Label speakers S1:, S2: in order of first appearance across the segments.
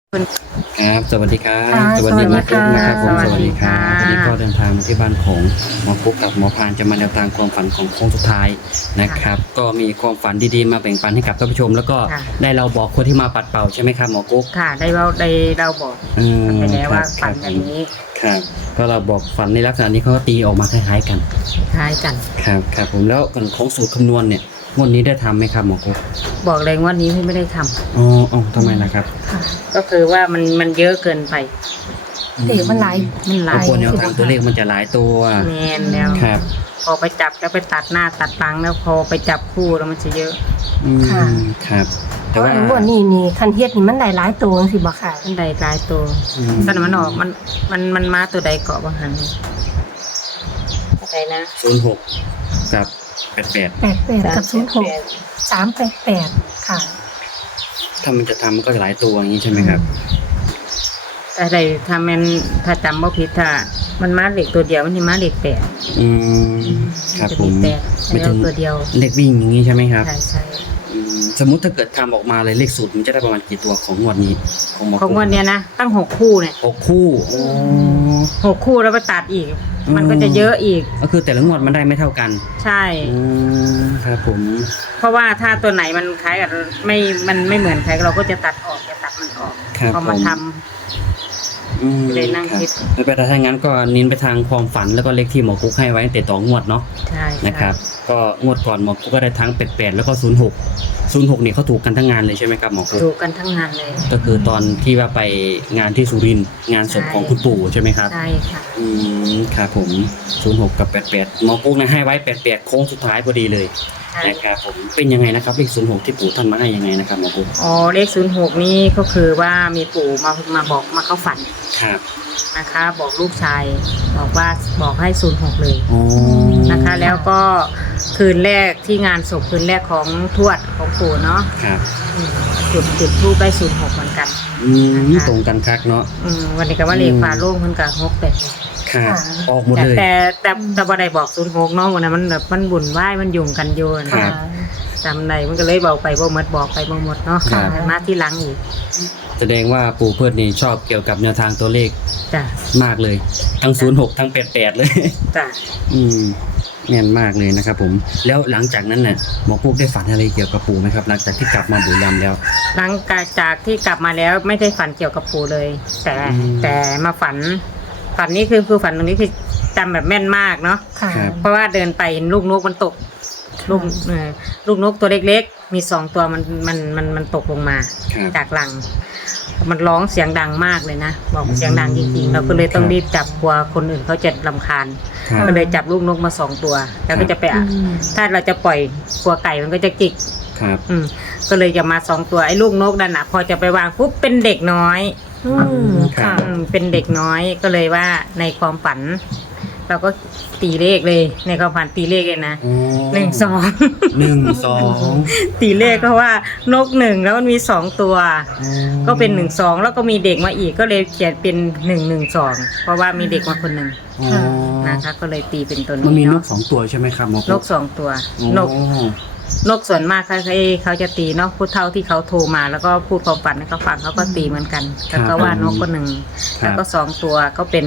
S1: ครับสวัสดีครับ
S2: สวัสดี
S1: หมอกุ๊กนะครับผม
S2: ค่ะ
S1: สวัสดีครับ
S2: สวั
S1: วัน
S2: สดี
S1: นี้
S2: ค่ะ
S1: ก็เดินทางมาที่บ้านของหมอกุ๊กกับหมอพานจะมาแนวทางความฝันของโค้งสุดท้ายนะครับ ก็มีความฝันดีๆมาแบ่งปันให้กับท่านผู้ชม แล้วก็
S2: ค่ะ
S1: ได้เราบอกคนที่มาปัดเป่าใช่ไหมครับหมอกุ๊ก
S2: ค่ะได้เราบอก
S1: อืม
S2: ไปแล้วว่า
S1: ครั
S2: ฝั
S1: บ
S2: นแบบนี้
S1: ครับก็เราบอกฝันในลักษณะนี้เขาก็ตีออกมาคล้ายๆกัน
S2: คล้ายกัน
S1: ครับผมแล้วของสูตรคำนวณเนี่ยงวดนี้ได้ทำไหมครับหมอกุ๊ก
S2: บอกเลยว่านี้พี่ไม่ได้ทำ
S1: อ๋อทำไมล่ะครับ
S2: ก็คือว่ามันเยอะเกินไป
S3: เด็กมันหลาย
S2: มันหลาย
S1: กลัวแนวทางตัวเลขมันจะหลายตัว
S2: แมนแล้ว
S1: ครับ
S2: พอไปจับแล้วไปตัดหน้าตัดหลังแล้วพอไปจับคู่แล้วมันจะเยอะ
S1: อืม
S3: ค่ะ
S1: ครับ
S3: เพ
S1: แต่
S3: ราะ
S1: ว่า
S3: อันว่านี่คันเฮ็ดนี่มันหลายตัวจังซี่บ่ค่ะ
S2: มันใดหลายตัว
S1: อืม
S2: ตอนมันออกมันมาตัวใดเกาะบางหันอะไรนะ
S1: 06กับ88
S3: 88กับ06 388ค่ะ
S1: ถ้ามันจะทำมันก็หลายตัวอย่างนี้ใช่ไหมครับ
S2: แต่ใดถ้าจำว่าผิดถ้ามันมาเหล็กตัวเดียวมันจะมาเหล็กแปด
S1: อืมครับ
S2: จะ
S1: ผม
S2: แปด
S1: ไม่
S2: แล้
S1: ถึ
S2: ว
S1: ง
S2: ตัวเดียว
S1: เลขวิ่งอย่างนี้ใช่ไหมครับ
S2: ใช่ใช่
S1: สมมุติถ้าเกิดทำออกมาเลยเลขสูตรมันจะได้ประมาณกี่ตัวของงวดนี้ของหมอ
S2: ของวันเนี้ยนะตั้ง6 คู่เนี่ย
S1: 6คู่โอ้
S2: 6 คู่แล้วไปตัดอีก
S1: อืม
S2: มันก็จะเยอะอีก
S1: ก็คือแต่ละงวดมันได้ไม่เท่ากัน
S2: ใช่
S1: ครับผม
S2: เพราะว่าถ้าตัวไหนมันคล้ายกับมันไม่เหมือนใครเราก็จะตัดออกจะตัดมันออก
S1: ครับ
S2: พอมา
S1: ผม
S2: ทำ เลยนั่ง
S1: รับ
S2: คิด
S1: ไม่เป็นไรถ้างั้นก็เน้นไปทางความฝันแล้วก็เลขที่หมอกุ๊กให้ไว้ตั้งแต่ต่องวดเนาะ
S2: ใช่
S1: นะครับก็งวดก่อนหมอกุ๊กก็ได้ทั้ง88แล้วก็06เนี่ยเขาถูกกันทั้งงานเลยใช่ไหมครับหมอกุ๊ก
S2: ดูกันทั้งงานเลย
S1: ก็คือตอนที่ว่าไปงานที่สุรินทร์งานศพของคุณปู่ใช่ไหมครับ
S2: ใช่ค่ะ
S1: ครับผม06กับ88หมอกุ๊กนะให้ไว้88โค้งสุดท้ายพอดีเลย
S2: ใช่
S1: นะครับผมเป็นยังไงนะครับเลข06ที่ปู่ท่านมาให้ยังไงนะครับหมอกุ๊ก
S2: อ๋อเลข06นี่ก็คือว่ามีปู่มาบอกมาเข้าฝัน
S1: ครับ
S2: นะคะ บอกลูกชายบอกให้06เลย
S1: อ๋อ
S2: นะคะ แล้วก็คืนแรกที่งานศพคืนแรกของทวดของปู่เนาะ
S1: ครับ
S2: จุดทูบได้06เหมือนกัน นะคะ
S1: ตรงกันคักเนาะ
S2: วันนี้ก็ว่าเลขฟ้าโล่งเพิ่นก็68
S1: ครับ
S3: ค่ะ
S1: ออกหมดเลย
S2: แต่บ่ได้บอก06เนาะวันนั้นมันแบบมันบุญไหว้มันยุ่งกันโยน
S1: ครับ
S2: จำได้มันก็เลยเบาไปบ่หมดบอกไปบ่หมดเนาะ
S1: ครับ
S2: แต่มาที่หลังอีก
S1: แสดงว่าปู่เพิดนี่ชอบเกี่ยวกับแนวทางตัวเลข
S2: จ้ะ
S1: มากเลย ทั้ง06ทั้ง88เลย
S2: จ้ะ
S1: แน่นมากเลยนะครับผมแล้วหลังจากนั้นเนี่ยหมอปุ๊กได้ฝันอะไรเกี่ยวกับปู่ไหมครับ หลังจากที่กลับมาบุรีรัมย์แล้ว
S2: หลังจากที่กลับมาแล้วไม่ได้ฝันเกี่ยวกับปู่เลย แต่มาฝันนี้คือฝันตรงนี้คือจำแบบแม่นมากเนาะ
S3: ค่ะ
S1: ครับ
S2: เพราะว่าเดินไปเห็นลูกนกมันตก ลูกนกตัวเล็กๆมี2 ตัวมันตกลงมา
S1: ครับ
S2: จากหลัง มันร้องเสียงดังมากเลยนะบอกเสียงดังจริงๆเราก็เลยต้องรีบจับกลัวคนอื่นเขาจะรำคาญ
S1: ครับ
S2: ก็เลยจับลูกนกมา2 ตัว แล้วก็จะไป
S3: อืม
S2: ถ้าเราจะปล่อยกลัวไก่มันก็จะจิก
S1: ครับ
S2: ก็เลยจะมา2 ตัวไอ้ลูกนกนั่นน่ะพอจะไปวางปุ๊บเป็นเด็กน้อย
S3: ค่ะ
S2: เป็นเด็กน้อยก็เลยว่าในความฝัน เราก็ตีเลขเลยในความฝันตีเลขเลยนะ
S1: อ๋อ
S2: 1 2
S1: 1 2
S2: ตีเลขก็ว่านก1แล้วมันมี2 ตัว ก็เป็น1 2แล้วก็มีเด็กมาอีกก็เลยเขียนเป็น1 1 2เพราะว่ามีเด็กมาคนหนึ่ง
S1: อ๋อ
S2: นะคะก็เลยตีเป็นตัว
S1: มัน
S2: นี้
S1: มีนก
S2: เนาะ
S1: 2 ตัวใช่ไหมครับหมอปุ๊
S2: นก2 ตัว นก
S1: อ๋อ
S2: นกส่วนมากเขาจะตีเนาะผู้เฒ่าที่เขาโทรมาแล้วก็พูดความฝันให้เขาฟังเขาก็ตีเหมือนกันแล้วก็ว่านกก็1แล้วก็2 ตัวก็เป็น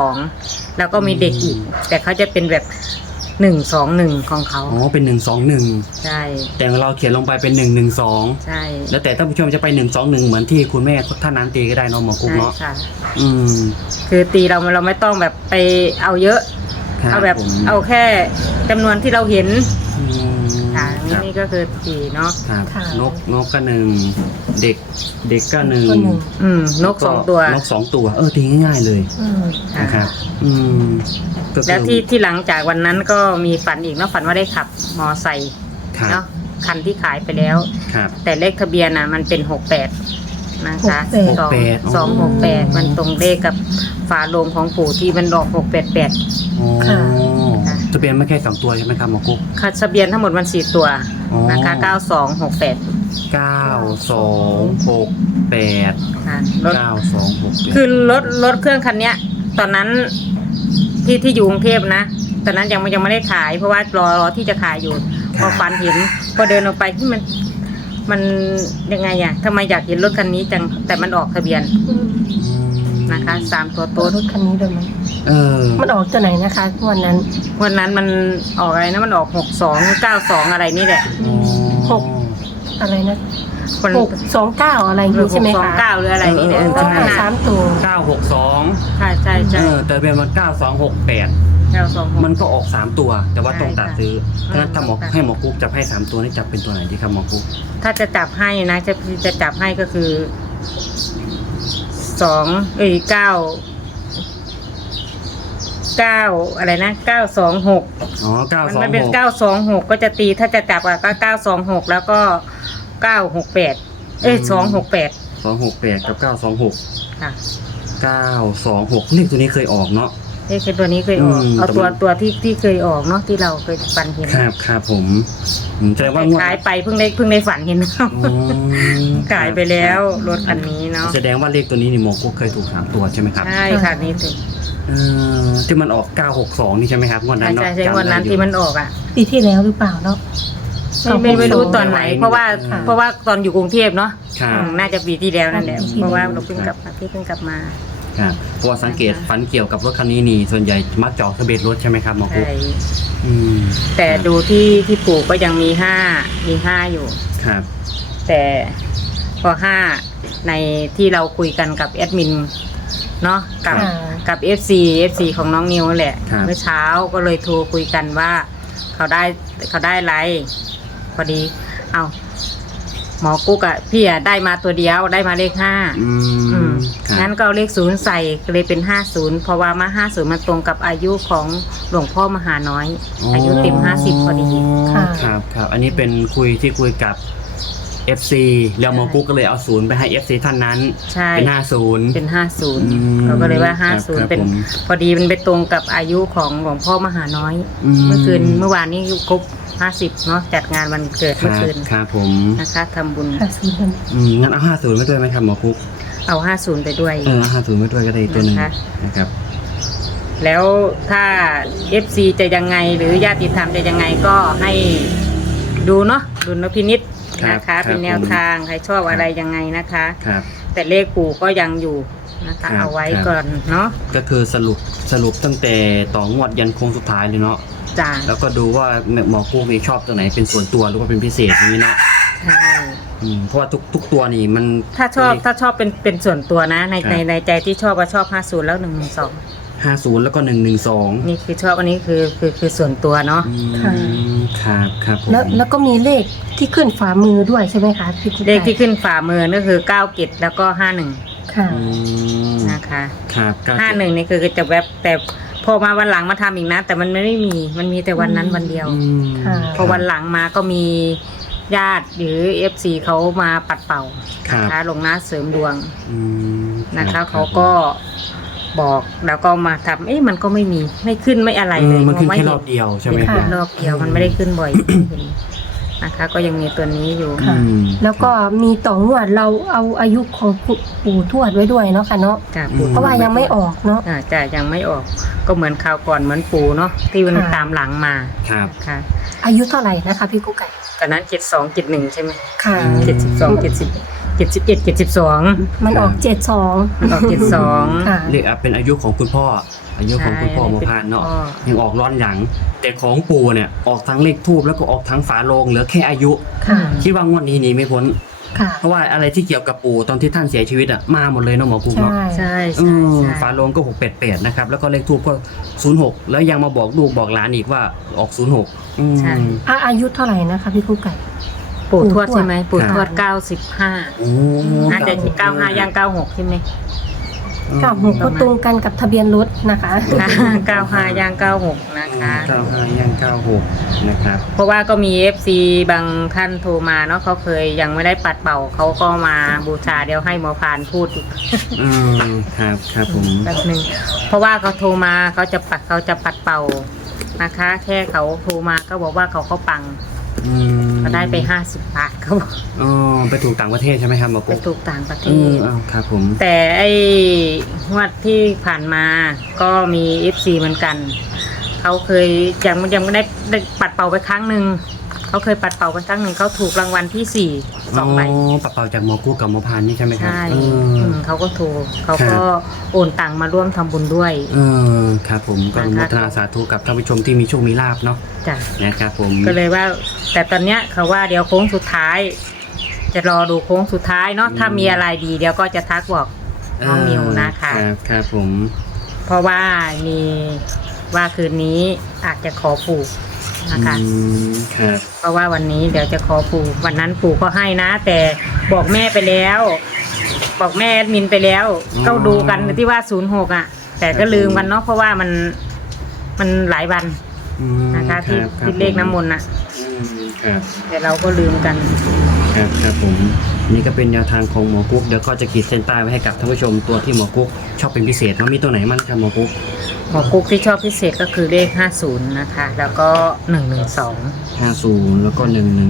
S2: 2แล้วก็มีเด็กอีก แต่เขาจะเป็นแบบ1 2 1ของเขา
S1: อ๋อเป็น1 2 1
S2: ใช่
S1: แต่เราเขียนลงไปเป็น1 1 2
S2: ใช่
S1: แล้วแต่ท่านผู้ชมจะไป1 2 1เหมือนที่คุณแม่ท่านนั้นตีก็ได้เนาะหมอปุ๊ก
S2: ใช่
S1: เนาะ
S2: ค่ะ
S1: อืม
S2: คือตีเราไม่ต้องแบบไปเอาเยอะ
S1: ครับ
S2: เอาแบบ
S1: ผม
S2: เอาแค่จำนวนที่เราเห็น
S1: อืม
S2: ค่ะ
S1: ครับ
S2: นี่ก็คือตีเนาะ
S1: ครับ
S3: ค่ะ
S1: นกก็1เด็กก็1
S3: คนหนึ่ง
S2: นก2 ตัวน
S1: ก2 ตัวตีง่ายๆเลย
S3: อืม
S1: นะครับก็คือ
S2: แล้วที่หลังจากวันนั้นก็มีฝันอีกเนาะฝันว่าได้ขับมอไซค์
S1: ครับ
S2: เนาะคันที่ขายไปแล้ว
S1: ครับ
S2: แต่เลขทะเบียนน่ะมันเป็น68นะคะ
S1: 68
S2: 268มันตรงเลขกับฝาโลงของปู่ที่มันดอก688
S1: อ๋อ
S3: ค่ะ
S1: ทะเบียนไม่แค่2 ตัวใช่ไหมครับหมอกุ๊ก
S2: ค่ะทะเบียนทั้งหมดมัน4 ตัว
S1: อ๋อ
S2: นะคะ9268
S1: 9268
S2: ค่ะรถ
S1: 9268
S2: คือรถเครื่องคันเนี้ย ตอนนั้นที่อยู่กรุงเทพนะตอนนั้นยังไม่ได้ขาย เพราะว่ารอที่จะขายอยู่ พอฝันเห็นพอเดินออกไปที่มันมันยังไงอะทำไมอยากเห็นรถคันนี้จังแต่มันออกทะเบียนนะคะ3ตัว
S3: ตัว
S2: โต๊ด
S3: รถคันนี้ด้วยมั้ย มันออกตัวไหนนะคะวันนั้น
S2: วันนั้นมันออกอะไรนะมันออก6292อะไรนี่แหละ
S3: หก อะไรนะ
S2: คน
S3: 629อะไรอย่างนี้ใช่ไหมคะ
S2: 629หรืออะไรนี่เนี่ยตอนนั้นน่ะ
S3: 3 ตัว
S1: 962
S2: ใช่ใช่ใช่
S1: แต่เป็นมัน9268
S2: 926
S1: มันก็ออก3ตัว แต่ว่าต้องตัดซื้อ
S2: ใช่
S1: ถ้าถ้าหมอ
S2: ค่ะ
S1: ให้หมอกุ๊กจับให้3ตัวนี่จับเป็นตัวไหนดีครับหมอกุ๊ก
S2: ถ้าจะจับให้นะจะจับให้ก็คือ9อะไรนะ926
S1: อ๋อ
S2: มันเป็น
S1: 926
S2: 926ก็จะตีถ้าจะจับอะก็926แล้วก็968268
S1: 268กับ926
S2: ค่ะ
S1: 926เลขตัวนี้เคยออกเนาะ
S2: นี่คือตัวนี้เคยออก เอาตัวที่เคยออกเนาะที่เราเคยฝันเห็น
S1: ครับผมแสดงว่างวด
S2: ขายไปเพิ่งได้ฝันเห็น
S1: อืม
S2: ขายไปแล้วรถคันนี้เนาะ
S1: แสดงว่าเลขตัวนี้นี่หมอกุ๊กเคยถูก3ตัวใช่ไหมครับ
S2: ใช่ค่ะนี่ถึง
S1: ที่มันออก962นี่ใช่ไหมครับงวดนั้นเนาะ
S2: ใช่วันนั้นที่มันออกอ่ะ
S3: ปีที่แล้วหรือเปล่าเนาะ
S2: ไม่รู้ตอนไหน เพราะว่าตอนอยู่กรุงเทพเนาะ
S1: ครับ
S2: น่าจะปีที่แล้วนั่นแหละ
S3: ปีที่แล้ว
S2: เพราะว่าเราเพิ่งกลับมาที่เพิ่งกลับมา
S1: ครับเพราะว่าสังเกตฝันเกี่ยวกับรถคันนี้นี่ส่วนใหญ่มักจะออกทะเบียนรถใช่ไหมครับหมอกุ๊ก
S2: ใช่
S1: อืม
S2: แต่ดูที่ปู่ก็ยังมี5อยู่
S1: ครับ
S2: แต่พอ5ในที่เราคุยกันกับแอดมินเนาะกับ FC ของน้องนิวนั่นแหละเมื่อเช้าก็เลยโทรคุยกันว่าเขาได้อะไรพอดีเอาหมอกุ๊กอะพี่อะได้มาตัวเดียวได้มาเลข5
S1: อืมครับ
S2: งั้นก็เอาเลข0ใส่ก็เลยเป็น50เพราะว่ามา50มันตรงกับอายุของหลวงพ่อมหาน้อย อายุเต็ม50พอดี
S1: ครับอันนี้เป็นคุยกับ FC แล้วหมอกุ๊กก็เลยเอา0ไปให้ FC ท่านนั้น
S2: ใช่
S1: เป็น50
S2: เป็น
S1: ม
S2: 50เราก็เลยว่า
S1: ครับ
S2: 50เป็น
S1: ผม
S2: พอดีมันไปตรงกับอายุของหลวงพ่อมหาน้อย เมื่อวานนี้ครบ50เนาะจัดงานวันเกิดเมื่อคืน
S1: ครับผม
S2: นะคะทำบุญ
S1: งั้นเอา50ไม่ด้วยไหมครับหมอกุ๊ก
S2: เอา50ไปด้วย
S1: เอา50ไม่ด้วยก็ได้อีกตัวหนึง
S2: นะคะ
S1: นะครับ
S2: แล้วถ้า FC จะยังไงหรือญาติธรรมจะยังไงก็ให้ดูเนาะดุลพินิจนะคะเป็นแนวทางใครชอบอะไรยังไงนะคะ
S1: ครับ
S2: แต่เลขปู่ก็ยังอยู่นะคะ
S1: ครับ
S2: เอาไว้ก่อนเนาะ
S1: ก็คือสรุปตั้งแต่ต่องวดยันโค้งสุดท้ายเลยเนาะ
S2: จ้า
S1: แล้วก็ดูว่าหมอกุ๊กมีชอบตัวไหนเป็นส่วนตัวหรือว่าเป็นพิเศษอย่างนี้เนาะ
S2: ใช่
S1: เพราะว่าทุกตัวนี่มัน
S2: ถ้าชอบเป็นส่วนตัวนะในใจที่ชอบว่าชอบ50แล้ว112
S1: 50แล้วก็112
S2: นี่คือชอบอันนี้คือส่วนตัวเนาะ
S1: ครับผม
S3: แล้วก็มีเลขที่ขึ้นฝ่ามือด้วยใช่ไหมคะพี่กุ๊ก
S2: เลขที่ขึ้นฝ่ามือนั่นคือ97แล้วก็51
S3: ค่ะ
S2: นะคะ
S1: ครับ97
S2: 51นี่คือจะแวบแต่พอมาวันหลังมาทำอีกนะ แต่มันไม่มีมันมีแต่วันนั้นวันเดียว
S3: ค่ะ
S2: พอวันหลังมาก็มีญาติหรือ FC เขามาปัดเป่านะคะลงหน้าเสริมดวง นะคะเขาก็บอกแล้วก็มาทำมันก็ไม่ขึ้นไม่อะไรเลย
S1: มันขึ้น
S2: ไม่
S1: แค่
S2: เห็
S1: รอบเดียวใช่ไหม
S2: เป็น
S1: ค
S2: ขึ้
S1: รับ
S2: นรอบเดียวมันไม่ได้ขึ้นบ่อย นะคะ ก็ยังมีตัวนี้อยู่
S3: ค่ะ แล้วก็มีต่องวดเราเอาอายุของปู่ทวดไว้ด้วยเนาะค่ะเนาะ
S2: จ้ะปู่
S3: เพราะว่ายังไม่ออกเนาะ
S2: จ้ะยังไม่ออกก็เหมือนคราวก่อนเหมือนปู่เนาะที่มัน
S3: ค่ะ
S2: ตามหลังมา
S1: ครับ
S2: ค่ะ
S3: อายุเท่าไหร่นะคะพี่กุ๊กไก่
S2: ตอนนั้น72 71ใช่ไหม
S3: ค่ะ
S2: 72 70 71 72
S3: มันออก72
S2: มันออก72
S3: ค่ะ
S1: เรียกเป็นอายุของคุณพ่อ อายุของคุณพ่อหมอพานเนาะยังออกร้อนหลัง แต่ของปู่เนี่ยออกทั้งเลขทูบแล้วก็ออกทั้งฝาโลงเหลือแค่อายุ
S3: ค่ะ
S1: คิดว่างวดนี้หนีไม่พ้น
S3: ค่ะ
S1: เพราะว่าอะไรที่เกี่ยวกับปู่ตอนที่ท่านเสียชีวิตอ่ะมาหมดเลยเนาะหมอกุ๊กเนาะ
S3: ใช่
S2: ใช่ใช่ใช่
S1: ฝาโลงก็688นะครับแล้วก็เลขทูบก็06แล้วยังมาบอกลูกบอกหลานอีกว่าออก06
S2: ใช่
S3: อายุเท่าไหร่นะคะพี่กุ๊กไก่
S2: ปู่ทวดใช่ไหมปู่
S1: ครับ
S2: ทวด95
S1: โอ้
S2: น่าจะ95ย่าง96ใช่ไหม
S3: กับหกก็ตรงกันกับทะเบียนรถนะคะ
S2: 95ย่าง96นะคะ
S1: 95ย่าง96นะครับ
S2: เพราะว่าก็มี FC บางท่านโทรมาเนาะเขาเคยยังไม่ได้ปัดเป่าเขาก็มาบูชาเดี๋ยวให้หมอพานพูดอีก
S1: ครับผม
S2: แป๊บนึงเพราะว่าเขาโทรมาเขาจะปัดเป่านะคะ แค่เขาโทรมาก็บอกว่าเขาปังเขาได้ไป50 บาทเขาบอก
S1: ไปถูกต่างประเทศใช่ไหมครับหมอ
S2: ไป
S1: กุ๊ก
S2: ถูกต่างประเทศ
S1: ครับผม
S2: แต่ไอ้งวดที่ผ่านมาก็มี FC เหมือนกันเขาเคยยังไม่ได้ปัดเป่าไปครั้งหนึ่งเขาเคยปัดเป่ากันครั้งหนึ่งเขาถูกรางวัลที่4 2 ใบ
S1: ปัดเป่าจากหมอกู้กับหมอพานนี่ใช่ไหมครับ
S2: ใช่
S1: เออ
S2: เขาก็ถูกเขา
S1: ครั
S2: ก็
S1: บ
S2: โอนตังมาร่วมทำบุญด้วย
S1: ครับผมก็อนุโมทนาสาธุกับท่านผู้ชมที่มีโชคมีลาภเนาะ
S2: จ้ะ
S1: นะครับผม
S2: ก็เลยว่า แต่ตอนเนี้ยเขาว่าเดี๋ยวโค้งสุดท้าย จะรอดูโค้งสุดท้ายเนาะถ้ามีอะไรดีเดี๋ยวก็จะทักบอกน้องนิวนะคะ
S1: ครับผม
S2: เพราะว่ามีว่าคืนนี้อาจจะขอปู่นะคะ
S1: ครับ
S2: เพราะว่าวันนี้เดี๋ยวจะขอปู่วันนั้นปู่ก็ให้นะ แต่บอกแม่ไปแล้ว บอกแม่แอดมินไปแล้ว ก็ดูกันที่ว่า06อ่ะ แต่ก็ลืมกันเนาะเพราะว่ามันหลายวันนะคะที่เลขน้ำมนต์อ่ะ
S1: ครับ
S2: แต่เราก็ลืมกัน
S1: ครับผมนี่ก็เป็นแนวทางของหมอกุ๊กเดี๋ยวก็จะขีดเส้นใต้ไว้ให้กับท่านผู้ชมตัวที่หมอกุ๊กชอบเป็นพิเศษว่ามีตัวไหนมั่งครับหมอกุ๊ก
S2: หมอกุ๊กที่ชอบพิเศษก็คือเลข50นะคะ แล้วก็112
S1: 50แล้วก็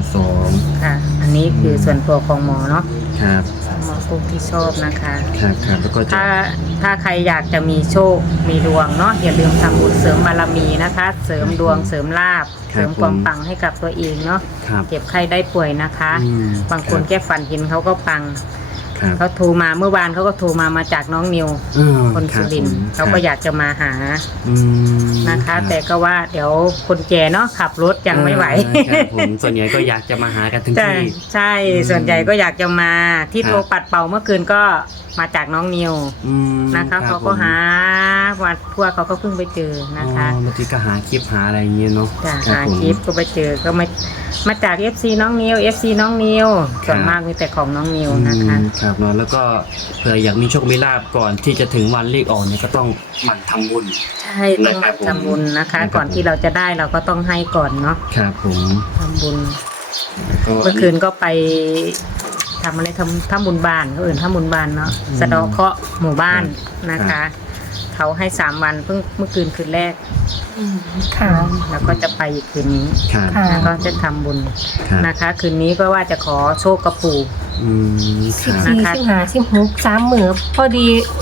S1: 112
S2: ค่ะ อันนี้คือส่วนตัวของหมอเนาะ
S1: ครับ
S2: หมอกุ๊กที่ชอบนะคะ
S1: ครับแล้วก็จะ
S2: ถ้าใครอยากจะมีโชคมีดวงเนาะอย่าลืมทำบุญเสริมบารมีนะคะ เสริมดวงเสริมลาภเสริมความปังให้กับตัวเองเนาะ
S1: ครับ
S2: เจ็บไข้ได้ป่วยนะคะ บางคนแค่ฝันเห็นเขาก็ปัง
S1: ครับ
S2: เขาโทรมาเมื่อวานเขาก็โทรมาจากน้องนิวคนสุรินทร์เขาก็อยากจะมาหานะคะ แต่ก็ว่าเดี๋ยวคนแก่เนาะขับรถยังไม่ไหว
S1: ครับผมส่วนใหญ่ก็อยากจะมาหากันถึง
S2: ใช่
S1: ที่
S2: ใช่ส่วนใหญ่ก็อยากจะมาที่โทรปัดเป่าเมื่อคืนก็มาจากน้องนิวนะคะเขาก็หาวัดทั่วเขาก็เพิ่งไปเจอนะคะ
S1: บางทีก็หาคลิปหาอะไรอย่างเงี้ยเนาะ
S2: จ้ะ
S1: รับ
S2: หา
S1: ผม
S2: คลิปก็ไปเจอก็มาจาก FC น้องนิว FC น้องนิวส่วนมากมีแต่ของน้องนิวนะคะ
S1: ครับเนาะแล้วก็เผื่ออยากมีโชคมีลาภก่อนที่จะถึงวันเลขออกเนี่ยก็ต้องหมั่นทำบุญ
S2: ใช่ต้องมาทำบุญนะคะ ก่อนที่เราจะได้เราก็ต้องให้ก่อนเนาะ
S1: ครับผม
S2: ทำบุญ
S1: ก็
S2: เมื่อคืนก็ไปทำอะไรทำบุญบ้านเขาอื่นทำบุญบ้านเนาะสะเดาะเคราะห์หมู่บ้านนะคะ เขาให้3 วันเพิ่งเมื่อคืนคืนแรก
S3: ค่ะ
S2: แล้วก็จะไปอีกคืนนี้
S1: ครับ
S3: ค่ะ
S2: แล้วก็จะทำบุญ
S1: ครับ
S2: นะคะ คืนนี้ก็ว่าจะขอโชคกับปู่
S1: ครับ
S2: นะคะ
S3: 14 15 16 3 มื้อพอดี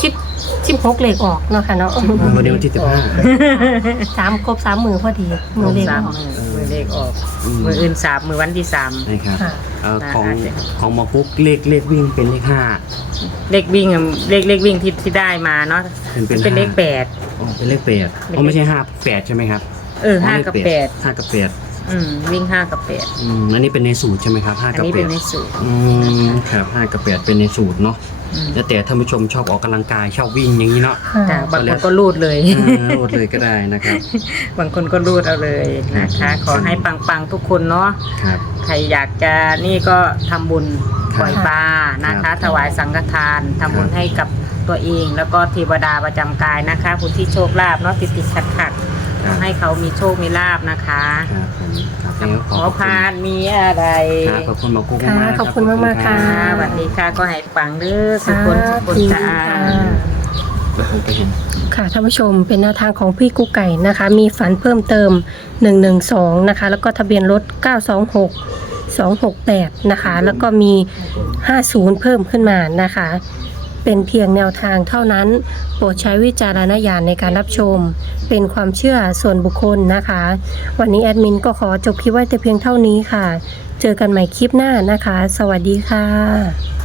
S3: 16เลขออกเนาะค่ะเนาะ
S1: วันนี้วันที่
S3: ครบ3มื้อพอดีมื้อเลข
S2: สาม
S3: ออก
S2: มือเลขออกมืออื่น3มือวันที่3
S1: นะครับ
S3: ค่ะ
S1: ของหมอปุ๊กเลขวิ่งเป็นเลข5
S2: เลขวิ่งเลขวิ่งที่ได้มาเนาะ
S1: เป็น
S2: เลข
S1: 5 เป็นเลข8อ๋อไม่ใช่5 8ใช่ไหมครับ
S2: 5 กับ 8
S1: 5 กับ8
S2: วิ่ง5 กับ 8
S1: อันนี้เป็นในสูตรใช่ไหมครับ5
S2: อัน
S1: กับ
S2: นี้เป็นในสูตร
S1: 8ครับ5 กับ 8เป็นในสูตรเนาะแล้วแต่ท่านผู้ชมชอบออกกำลังกายชอบวิ่งอย่างนี้เนาะ
S2: จ้ะบางคนก็รูดเลย
S1: โอดเลยก็ได้นะครับ
S2: บางคนก็รูดเอาเลยนะคะ ขอให้ปังๆทุกคนเนาะ
S1: ครับ
S2: ใครอยากจะนี่ก็ทำบุญ
S1: ครับ
S2: ปล่อยปลานะ
S1: ครั
S2: คะ
S1: บ
S2: ถวายสังฆทานทำบุญ
S1: ครับ
S2: ให้กับตัวเอง แล้วก็เทวดาประจำกายนะคะผู้ที่โชคลาภเนาะติดขัดให้เขามีโชคมีลาภนะคะ
S1: ครับผมครับแล้ว
S2: หมอพานมีอะไร
S1: ครับขอบคุณหมอกุ๊ก
S3: ค่ะ
S1: มากๆ
S3: ขอบคุณมากๆค่ะ
S2: สวัสดีค่ะก็ให้ปังเด้อสุขคนสุขคนจ้า
S1: เดี๋ยวผมไปเห็น
S3: ค่ะท่านผู้ชมเป็นแนวทางของพี่กุ๊กไก่นะคะ มีฝันเพิ่มเติม112นะคะแล้วก็ทะเบียนรถ926 268นะคะแล้วก็มี50เพิ่มขึ้นมานะคะ เป็นเพียงแนวทางเท่านั้นโปรดใช้วิจารณญาณในการรับชมเป็นความเชื่อส่วนบุคคลนะคะ วันนี้แอดมินก็ขอจบคลิปไว้แต่เพียงเท่านี้ค่ะ เจอกันใหม่คลิปหน้านะคะ สวัสดีค่ะ